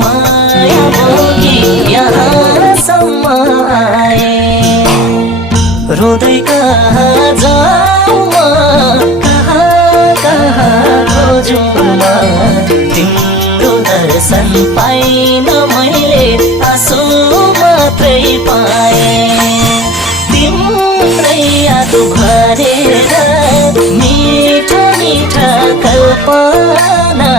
माया बोकी यहाँसम्म आए रोदै कहाँ जाऊँ म कहाँ कहाँ खोजौँ म तिम्रो दर्शन पाइन मैले आँसु मात्रै पाएँ तिम्रै याद भरेर मिठा मिठा कल्पना